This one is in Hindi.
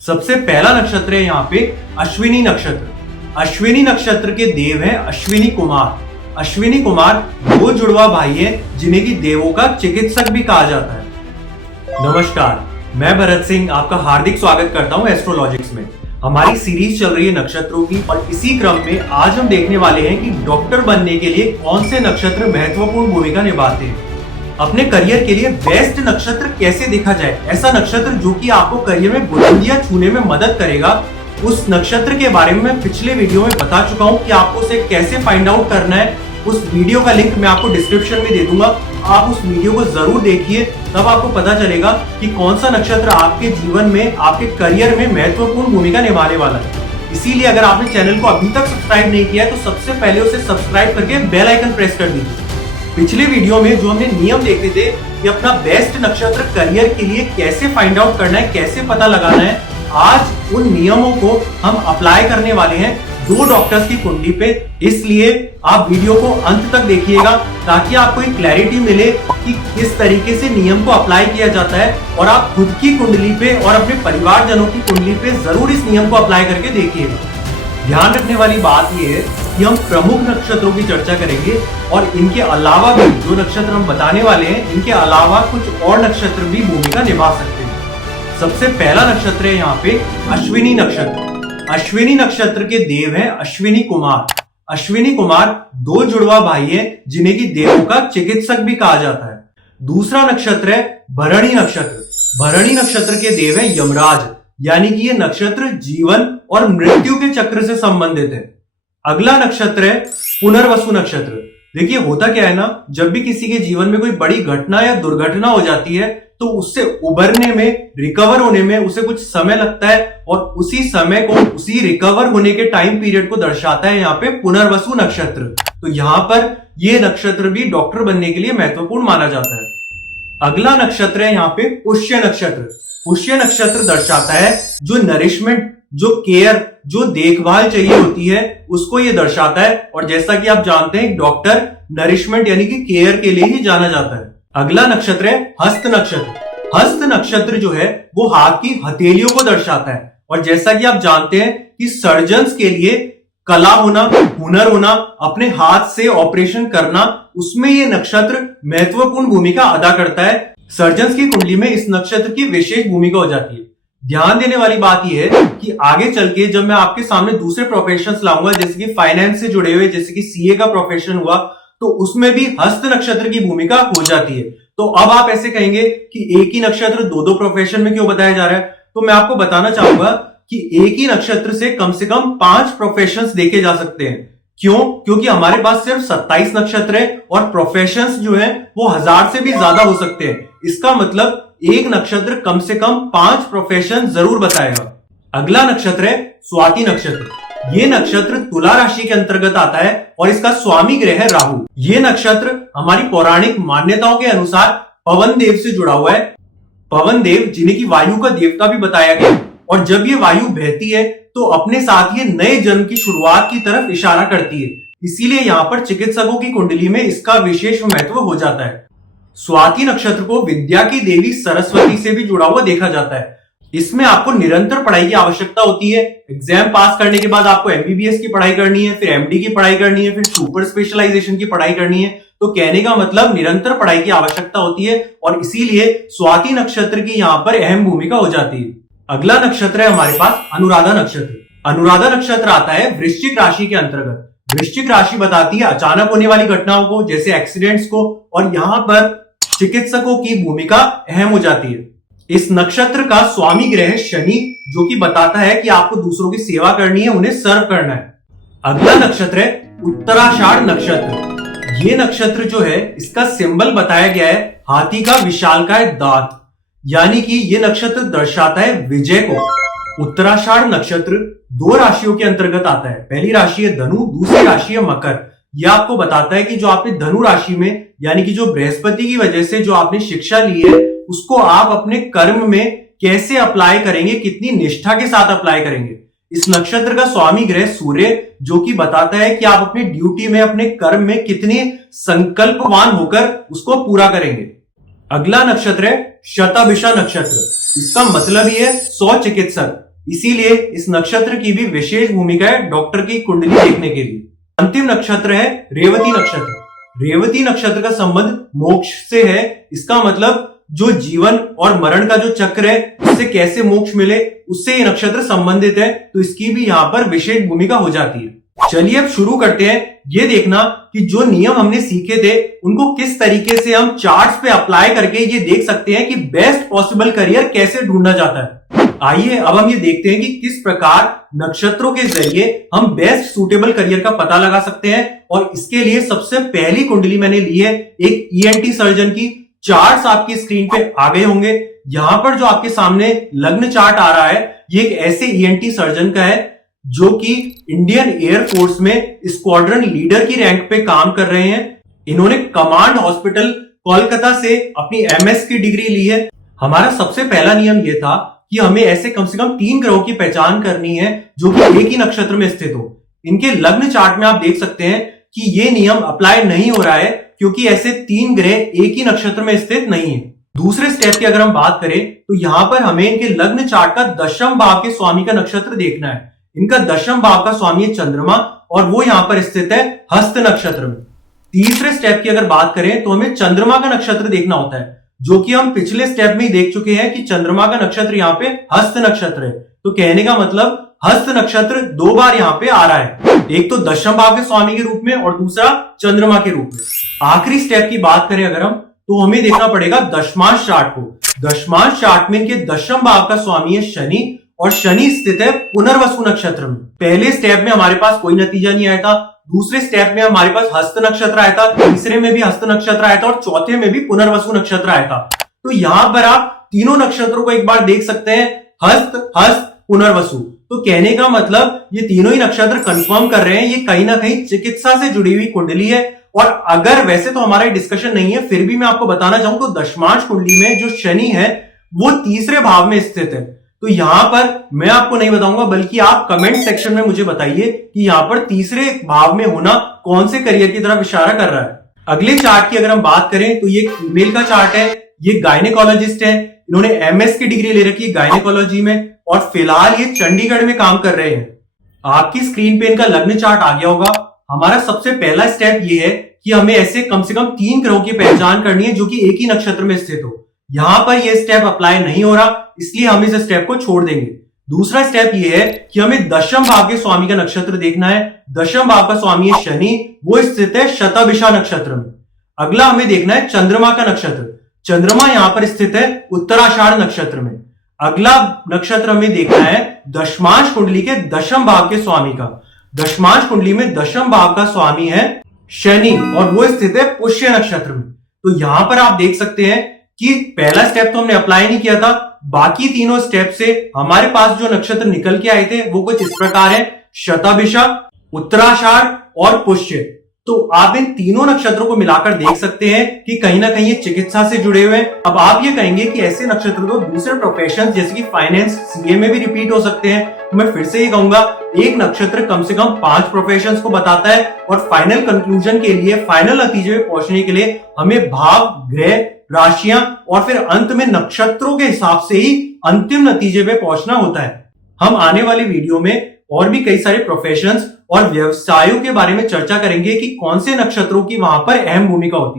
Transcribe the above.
सबसे पहला नक्षत्र है यहाँ पे अश्विनी नक्षत्र। अश्विनी नक्षत्र के देव हैं अश्विनी कुमार। अश्विनी कुमार दो जुड़वा भाई हैं जिन्हें की देवों का चिकित्सक भी कहा जाता है। नमस्कार, मैं भरत सिंह आपका हार्दिक स्वागत करता हूं एस्ट्रोलॉजिक्स में। हमारी सीरीज चल रही है नक्षत्रों की और इसी क्रम में आज हम देखने वाले हैं कि डॉक्टर बनने के लिए कौन से नक्षत्र महत्वपूर्ण भूमिका निभाते हैं। अपने करियर के लिए बेस्ट नक्षत्र कैसे देखा जाए, ऐसा नक्षत्र जो कि आपको करियर में बुलंदियां छूने में मदद करेगा, उस नक्षत्र के बारे में मैं पिछले वीडियो में बता चुका हूं कि आपको उसे कैसे फाइंड आउट करना है। उस वीडियो का लिंक मैं आपको डिस्क्रिप्शन में दे दूंगा, आप उस वीडियो को जरूर देखिए, तब आपको पता चलेगा कि कौन सा नक्षत्र आपके जीवन में, आपके करियर में महत्वपूर्ण भूमिका निभाने वाला है। इसीलिए अगर आपने चैनल को अभी तक सब्सक्राइब नहीं किया है तो सबसे पहले उसे सब्सक्राइब करके बेल आइकन प्रेस कर दीजिए। पिछले वीडियो में जो हमने नियम देखे थे कि अपना बेस्ट नक्षत्र करियर के लिए कैसे फाइंड आउट करना है, कैसे पता लगाना है, आज उन नियमों को हम अप्लाई करने वाले हैं दो डॉक्टर्स की कुंडली पे। इसलिए आप वीडियो को अंत तक देखिएगा ताकि आपको एक क्लैरिटी मिले कि किस तरीके से नियम को अप्लाई किया जाता है, और आप खुद की कुंडली पे और अपने परिवारजनों की कुंडली पे जरूर इस नियम को अप्लाई करके देखिएगा। ध्यान रखने वाली बात यह है कि हम प्रमुख नक्षत्रों की चर्चा करेंगे और इनके अलावा भी जो नक्षत्र हम बताने वाले हैं, इनके अलावा कुछ और नक्षत्र भी भूमिका निभा सकते हैं। सबसे पहला नक्षत्र है यहाँ पे अश्विनी नक्षत्र। अश्विनी नक्षत्र के देव हैं अश्विनी कुमार। अश्विनी कुमार दो जुड़वा भाई हैं जिन्हें की देवों का चिकित्सक भी कहा जाता है। दूसरा नक्षत्र है भरणी नक्षत्र। भरणी नक्षत्र के देव हैं यमराज, यानी कि ये नक्षत्र जीवन और मृत्यु के चक्र से संबंधित है। अगला नक्षत्र है पुनर्वसु नक्षत्र। देखिए होता क्या है ना, जब भी किसी के जीवन में कोई बड़ी घटना या दुर्घटना हो जाती है तो उससे उबरने में, रिकवर होने में उसे कुछ समय लगता है, और उसी समय को, उसी रिकवर होने के टाइम पीरियड को दर्शाता है यहाँ पे पुनर्वसु नक्षत्र। तो यहाँ पर ये नक्षत्र भी डॉक्टर बनने के लिए महत्वपूर्ण माना जाता है। अगला नक्षत्र है यहाँ पे पुष्य नक्षत्र। पुष्य नक्षत्र दर्शाता है जो नरिशमेंट, जो केयर, जो देखभाल चाहिए होती है उसको ये दर्शाता है, और जैसा कि आप जानते हैं डॉक्टर नरिशमेंट यानी कि केयर के लिए ही जाना जाता है। अगला नक्षत्र है हस्त नक्षत्र। हस्त नक्षत्र जो है वो हाथ की हथेलियों को दर्शाता है, और जैसा कि आप जानते हैं कि सर्जन्स के लिए कला होना, हुनर होना, अपने हाथ से ऑपरेशन करना, उसमें ये नक्षत्र महत्वपूर्ण भूमिका अदा करता है। सर्जन्स की कुंडली में इस नक्षत्र की विशेष भूमिका हो जाती है। ध्यान देने वाली बात यह है कि आगे चल के जब मैं आपके सामने दूसरे प्रोफेशंस लाऊंगा, जैसे कि फाइनेंस से जुड़े हुए, जैसे कि सीए का प्रोफेशन हुआ, तो उसमें भी हस्त नक्षत्र की भूमिका हो जाती है। तो अब आप ऐसे कहेंगे कि एक ही नक्षत्र दो दो प्रोफेशन में क्यों बताया जा रहा है, तो मैं आपको बताना चाहूंगा कि एक ही नक्षत्र से कम 5 प्रोफेशंस देखे जा सकते हैं। क्यों? क्योंकि हमारे पास सिर्फ 27 नक्षत्र है और प्रोफेशंस जो है वो 1000 से भी ज्यादा हो सकते हैं। इसका मतलब एक नक्षत्र कम से कम 5 प्रोफेशन जरूर बताएगा। अगला नक्षत्र है स्वाति नक्षत्र। ये नक्षत्र तुला राशि के अंतर्गत आता है और इसका स्वामी ग्रह है राहु। ये नक्षत्र हमारी पौराणिक मान्यताओं के अनुसार पवन देव से जुड़ा हुआ है। पवन देव जिन्हें की वायु का देवता भी बताया गया, और जब ये वायु बहती है तो अपने साथ ये नए जन्म की शुरुआत की तरफ इशारा करती है। इसीलिए यहाँ पर चिकित्सकों की कुंडली में इसका विशेष महत्व हो जाता है। स्वाति नक्षत्र को विद्या की देवी सरस्वती से भी जुड़ा हुआ देखा जाता है। इसमें आपको निरंतर पढ़ाई की आवश्यकता होती है। एग्जाम पास करने के बाद आपको एमबीबीएस की पढ़ाई करनी है, फिर एमडी की पढ़ाई करनी है, फिर सुपर स्पेशलाइजेशन की पढ़ाई करनी है। तो कहने का मतलब निरंतर पढ़ाई की आवश्यकता होती है, और इसीलिए स्वाति नक्षत्र की यहाँ पर अहम भूमिका हो जाती है। अगला नक्षत्र है हमारे पास अनुराधा नक्षत्र। अनुराधा नक्षत्र आता है वृश्चिक राशि के अंतर्गत। वृश्चिक राशि बताती है अचानक होने वाली घटनाओं को, जैसे एक्सीडेंट्स को, और यहाँ पर चिकित्सकों की भूमिका अहम हो जाती है। इस नक्षत्र का स्वामी ग्रह है शनि, जो कि बताता है कि आपको दूसरों की सेवा करनी है, उन्हें सर्व करना है। अगला नक्षत्र है उत्तराषाढ़ नक्षत्र। ये नक्षत्र जो है इसका सिंबल बताया गया है हाथी का विशालकाय दांत, यानी कि ये नक्षत्र दर्शाता है विजय को। उत्तराषाढ़ नक्षत्र 2 राशियों के अंतर्गत आता है। पहली राशि है धनु, दूसरी राशि है मकर। यह आपको बताता है कि जो आपने धनु राशि में, यानी कि जो बृहस्पति की वजह से जो आपने शिक्षा ली है, उसको आप अपने कर्म में कैसे अप्लाई करेंगे, कितनी निष्ठा के साथ अप्लाई करेंगे। इस नक्षत्र का स्वामी ग्रह सूर्य, जो कि बताता है कि आप अपनी ड्यूटी में, अपने कर्म में कितने संकल्पवान होकर उसको पूरा करेंगे। अगला नक्षत्र है शतभिषा नक्षत्र। इसका मतलब ये है 100 चिकित्सक। इसीलिए इस नक्षत्र की भी विशेष भूमिका है डॉक्टर की कुंडली देखने के लिए। अंतिम नक्षत्र है रेवती नक्षत्र। रेवती नक्षत्र का संबंध मोक्ष से है। इसका मतलब जो जीवन और मरण का जो चक्र है उससे कैसे मोक्ष मिले, उससे ये नक्षत्र संबंधित है, तो इसकी भी यहाँ पर विशेष भूमिका हो जाती है। चलिए अब शुरू करते हैं। ये देखना कि जो नियम हमने सीखे थे उनको किस तरीके से हम चार्ट्स पे अप्लाई करके ये देख सकते हैं कि बेस्ट पॉसिबल करियर कैसे ढूंढा जाता है। आइए अब हम ये देखते हैं कि किस प्रकार नक्षत्रों के जरिए हम बेस्ट सूटेबल करियर का पता लगा सकते हैं। और इसके लिए सबसे पहली कुंडली मैंने ली है एक ईएनटी सर्जन की। चार्ट्स आपकी स्क्रीन पे आ गए होंगे। यहां पर जो आपके सामने लग्न चार्ट आ रहा है ये एक ऐसे ईएनटी सर्जन का है जो कि इंडियन एयर फोर्स में स्क्वाड्रन लीडर की रैंक पे काम कर रहे हैं। इन्होंने कमांड हॉस्पिटल कोलकाता से अपनी एमएस की डिग्री ली है। हमारा सबसे पहला नियम यह था कि हमें ऐसे कम से कम 3 ग्रहों की पहचान करनी है जो कि एक ही नक्षत्र में स्थित हो। इनके लग्न चार्ट में आप देख सकते हैं कि यह नियम अप्लाई नहीं हो रहा है क्योंकि ऐसे 3 ग्रह एक ही नक्षत्र में स्थित नहीं है। दूसरे स्टेप की अगर हम बात करें तो यहां पर हमें इनके लग्न चार्ट का दशम भाव के स्वामी का नक्षत्र देखना है। इनका दशम भाव का स्वामी है चंद्रमा और वो यहां पर स्थित है हस्त नक्षत्र में। तीसरे स्टेप की अगर बात करें तो हमें चंद्रमा का नक्षत्र देखना होता है, जो कि हम पिछले स्टेप में ही देख चुके हैं कि चंद्रमा का नक्षत्र यहाँ पे हस्त नक्षत्र है। तो कहने का मतलब हस्त नक्षत्र 2 बार यहाँ पे आ रहा है, एक तो दशम भाव के स्वामी के रूप में और दूसरा चंद्रमा के रूप में। आखिरी स्टेप की बात करें अगर हम तो हमें देखना पड़ेगा दशमांश चार्ट को। दशमांश चार्ट में इनके दशम भाव का स्वामी है शनि और शनि स्थित है पुनर्वसु नक्षत्र में। पहले स्टेप में हमारे पास कोई नतीजा नहीं आया था, दूसरे स्टेप में हमारे पास हस्त नक्षत्र आया था, तीसरे में भी हस्त नक्षत्र आया था और चौथे में भी पुनर्वसु नक्षत्र आया था। तो यहां पर आप तीनों नक्षत्रों को एक बार देख सकते हैं, हस्त हस्त पुनर्वसु। तो कहने का मतलब ये तीनों ही नक्षत्र कंफर्म कर रहे हैं ये कहीं ना कहीं चिकित्सा से जुड़ी हुई कुंडली है। और अगर वैसे तो हमारा डिस्कशन नहीं है फिर भी मैं आपको बताना चाहूं तो दशमांश कुंडली में जो शनि है वो तीसरे भाव में स्थित है। तो यहां पर मैं आपको नहीं बताऊंगा बल्कि आप कमेंट सेक्शन में मुझे बताइए कि यहां पर तीसरे भाव में होना कौन से करियर की तरफ इशारा कर रहा है। अगले चार्ट की अगर हम बात करें तो ये फीमेल का चार्ट है। ये गायनेकोलॉजिस्ट है, इन्होंने एमएस की डिग्री ले रखी है गायनेकोलॉजी में और फिलहाल ये चंडीगढ़ में काम कर रहे हैं। आपकी स्क्रीन पे इनका लग्न चार्ट आ गया होगा। हमारा सबसे पहला स्टेप ये है कि हमें ऐसे कम से कम 3 ग्रहों की पहचान करनी है जो कि एक ही नक्षत्र में स्थित हो। यहां पर यह स्टेप अप्लाई नहीं हो रहा इसलिए हम इस स्टेप को छोड़ देंगे। दूसरा स्टेप यह है कि हमें दशम भाव के स्वामी का नक्षत्र देखना है। दशम भाव का स्वामी है शनि, वो स्थित है शतभिषा नक्षत्र में। अगला हमें देखना है चंद्रमा का नक्षत्र। चंद्रमा यहां पर स्थित है उत्तराषाढ़ नक्षत्र में। अगला नक्षत्र हमें देखना है दशमांश कुंडली के दशम भाव के स्वामी का। दशमांश कुंडली में दशम भाव का स्वामी है शनि और वो स्थित है पुष्य नक्षत्र में। तो यहां पर आप देख सकते हैं कि पहला स्टेप तो हमने अप्लाई नहीं किया था, बाकी तीनों स्टेप से हमारे पास जो नक्षत्र निकल के आए थे वो कुछ इस प्रकार है, शतभिषा, उत्तराषाढ़ और पुष्य। तो आप इन तीनों नक्षत्रों को मिलाकर देख सकते हैं कि कहीं ना कहीं ये चिकित्सा से जुड़े हुए हैं। अब आप ये कहेंगे कि ऐसे नक्षत्र तो दूसरे प्रोफेशन जैसे कि फाइनेंस, सीए में भी रिपीट हो सकते हैं। तो मैं फिर से ये कहूंगा एक नक्षत्र कम से कम 5 प्रोफेशंस को बताता है और फाइनल कंक्लूजन के लिए, फाइनल नतीजे में पहुंचने के लिए हमें भाव, ग्रह, राशियां और फिर अंत में नक्षत्रों के हिसाब से ही अंतिम नतीजे पे पहुंचना होता है। हम आने वाले वीडियो में और भी कई सारे प्रोफेशंस और व्यवसायों के बारे में चर्चा करेंगे कि कौन से नक्षत्रों की वहां पर अहम भूमिका होती है।